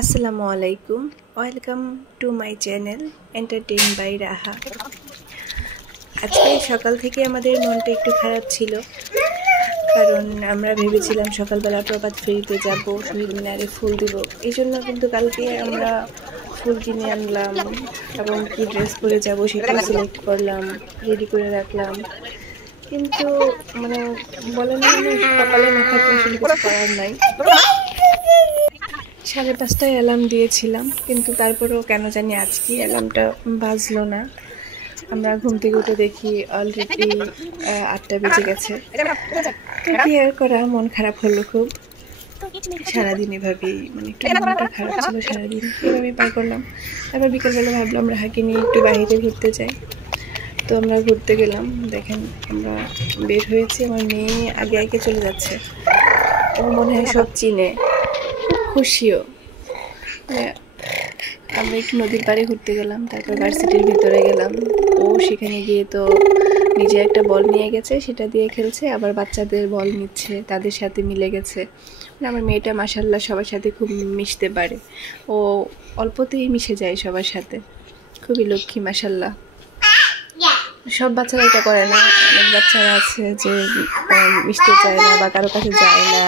আসসালামু আলাইকুম, welcome to my channel entertain by Raha. আজকে সকাল থেকে আমাদের মনটা একটু খারাপ ছিল, কারণ আমরা ভেবেছিলাম সকালবেলা প্রভাত ফেরিতে যাব, শহীদ মিনারে ফুল দিব। এই জন্য কিন্তু কালকে আমরা ফুল কিনে আনলাম এবং কি ড্রেস পরে যাব সেটাও সিলেক্ট করলাম, রেডি করে রাখলাম। কিন্তু বলেন না, কপালে না থাকলে আসলে কিছু করার নাই। 5:30টায় অ্যালার্ম দিয়েছিলাম, কিন্তু তারপরেও কেন জানি আজকে অ্যালার্মটা বাজলো না। আমরা ঘুম থেকে উঠে দেখি অলরেডি 8টা বেজে গেছে। তো কি আর করা, মন খারাপ হলো খুব। সারাদিন এভাবেই একটু মনটা খারাপ ছিল, সারাদিন এভাবেই পার করলাম। তারপর বিকেলবেলা ভাবলাম রাহাকে নিয়ে একটু বাইরে ঘুরতে যাই। তো আমরা ঘুরতে গেলাম। দেখেন আমরা বের হয়েছি, আমার মেয়ে আগে আগে চলে যাচ্ছে। ও মনে হয় সব চিনে, খুশিও। আমরা একটু নদীর পাড়ে ঘুরতে গেলাম, তারপর ভার্সিটির ভিতরে গেলাম। ও সেখানে গিয়ে তো নিজে একটা বল নিয়ে গেছে, সেটা দিয়ে খেলছে, আবার বাচ্চাদের বল নিচ্ছে, তাদের সাথে মিলে গেছে। আমার মেয়েটা মাশাআল্লাহ সবার সাথে খুব মিশতে পারে, ও অল্পতেই মিশে যায় সবার সাথে, খুবই লক্ষ্মী মাশাআল্লাহ। সব বাচ্চারা এটা করে না, অনেক বাচ্চারা আছে যে মিশতে চায় না বা কারো কাছে যায় না।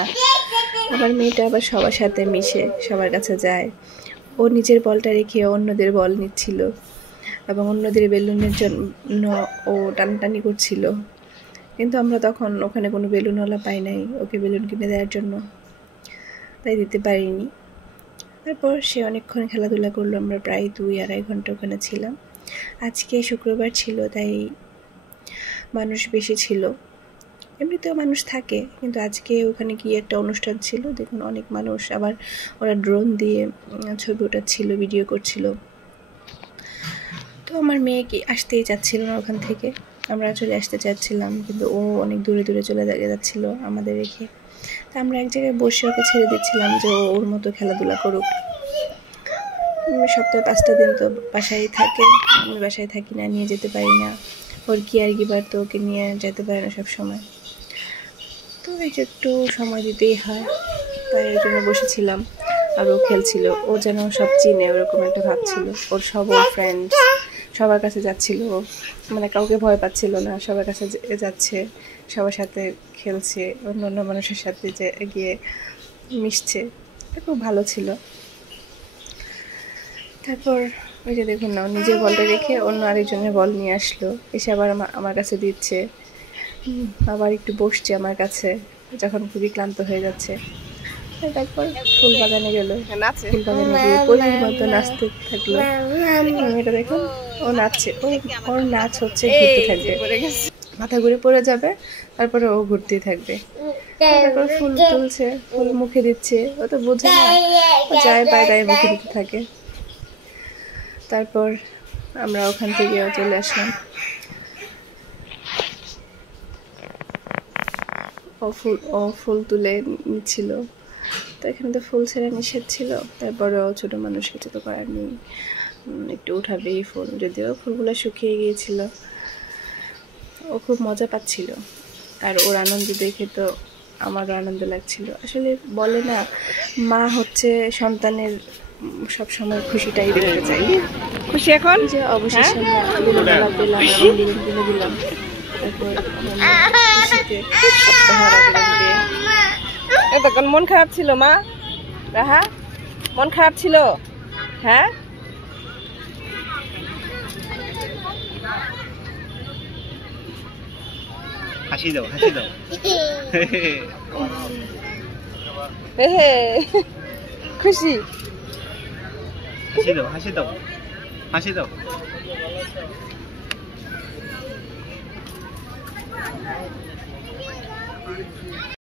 আবার মেয়েটা আবার সবার সাথে মিশে, সবার কাছে যায়। ও নিজের বলটা রেখে অন্যদের বল নিচ্ছিল এবং অন্যদের বেলুনের জন্য ও টানাটানি করছিল। কিন্তু আমরা তখন ওখানে কোনো বেলুনওয়ালা পাই নাই ওকে বেলুন কিনে দেওয়ার জন্য, তাই দিতে পারিনি। তারপর সে অনেকক্ষণ খেলাধুলা করলো, আমরা প্রায় 2-2.5 ঘন্টা ওখানে ছিলাম। আজকে শুক্রবার ছিল, তাই মানুষ বেশি ছিল। এমনিতেও মানুষ থাকে, কিন্তু আজকে ওখানে গিয়ে একটা অনুষ্ঠান ছিল, দেখুন অনেক মানুষ। আবার ওরা ড্রোন দিয়ে ছবি ওঠাচ্ছিল, ভিডিও করছিল। তো আমার মেয়ে কি আসতেই চাচ্ছিল না ওখান থেকে, আমরা চলে আসতে চাচ্ছিলাম, কিন্তু ও অনেক দূরে দূরে চলে যাচ্ছিল আমাদের রেখে। তা আমরা এক জায়গায় বসে ওকে ছেড়ে দিচ্ছিলাম যে ও ওর মতো খেলাধুলা করুক। সপ্তাহে 5টা দিন তো বাসায় থাকে, আমি বাসায় থাকি না, নিয়ে যেতে পারি না। ওর কি আর কিবার, তো ওকে নিয়ে যেতে পারে না সব সময়। তো একটু সময় দিতেই হয়, তাই এর জন্য বসেছিলাম। আর ও খেলছিল, ও যেন সব চিনে ওরকম একটা ভাব ছিল। ওর ফ্রেন্ডস সবার কাছে যাচ্ছিল, কাউকে ভয় পাচ্ছিল না, সবার কাছে যাচ্ছে, সবার সাথে খেলছে, অন্য মানুষের সাথে যে গিয়ে মিশছে, এটা খুব ভালো ছিল। তারপর ওই যে দেখুন না, নিজের বলটা রেখে অন্য আরেকজনের বল নিয়ে আসলো, এসে আবার আমার কাছে দিচ্ছে, আবার একটু বসছে আমার কাছে যখন খুবই ক্লান্ত হয়ে যাচ্ছে। তারপর ফুল বাগানে গেল, ফুল বাগানে গিয়ে পরীর মতো নাচতে থাকলো। এটা দেখুন, ও নাচছে, ওর নাচ হচ্ছে ঘুরতে থাকবে, মাথা ঘুরে পড়ে যাবে, তারপরে ও ঘুরতেই থাকবে। তারপর ফুল তুলছে, ফুল মুখে দিচ্ছে, ও তো বোঝে না, ও যায় পায় তাই মুখে দিতে থাকে। তারপর আমরা ওখান থেকে চলে আসলাম। ও ফুল তুলে নিচ্ছিল, তো এখানে তো ফুল ছেড়ে নিষেধ ছিল। তারপরেও ছোটো মানুষ কিছু তো করার নেই, একটু উঠাবেই ফুল, যদিও ফুলগুলো শুকিয়ে গিয়েছিল। ও খুব মজা পাচ্ছিল, আর ওর আনন্দ দেখে তো আমারও আনন্দ লাগছিল। আসলে বলে না, মা হচ্ছে সন্তানের সবসময় খুশিটাই দেখতে চাই। খুশি এখন যে অবশেষে বেলুনওয়ালা পেলাম এবং বেলুন কিনে দিলাম। তারপর খুশিতে এতক্ষণ মন খারাপ ছিল মা, রাহা মন খারাপ ছিল, হ্যাঁ? হাসি দাও, হাসি দাও। খুশি, হাসি দাও, হাসি দাও, হাসি দাও।